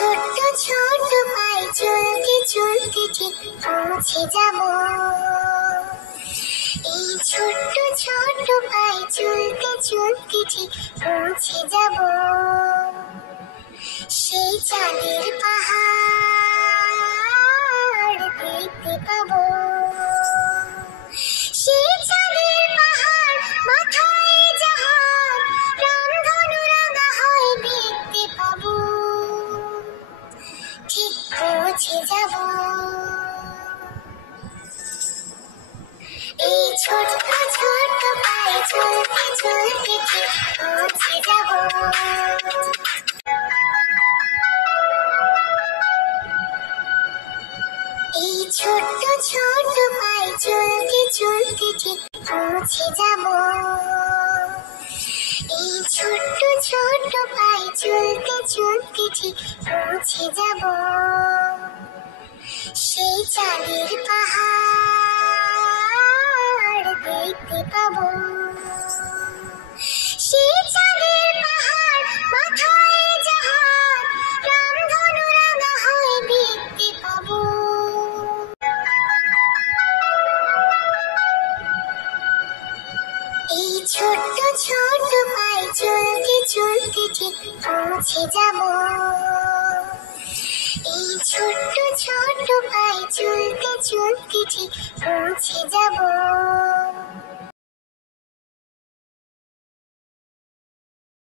ছোট্ট ছোট্ট পায়ে চলতে চলতে ঠিক পৌঁছে যাব। এই ছোট্ট ছোট্ট পায়ে চলতে চলতে ঠিক পৌঁছে যাব। সেই চাঁদের পাহাড় দেখতে পাবো। সেই চাঁদের পাহাড় মাথায় যাহার রামধনু রাঙা হয় দেখতে পাবো। ঠিক পৌঁছে যাব। এই ছোট্ট ছোট্ট পায়ে চলতে চলতে ঠিক পৌঁছে যাব। এই ছোট্ট ছোট্ট পায়ে চলতে চলতে ঠিক পৌঁছে যাব। এই ছোট্ট ছোট্ট পায়ে চলতে চলতে ঠিক পৌঁছে যাব। সেই চাঁদের পাহাড় দেখতে পাবো। সেই চাঁদের পাহাড় মাথায় যাহার রামধনু রাঙা হয় দেখতে পাবো। এই ছোট্ট ছোট্ট পায়ে চলতে চলতে ঠিক পৌঁছে যাব। এই ছোট্ট ছোট্ট পায়ে চলতে চলতে ঠিক পৌঁছে যাব।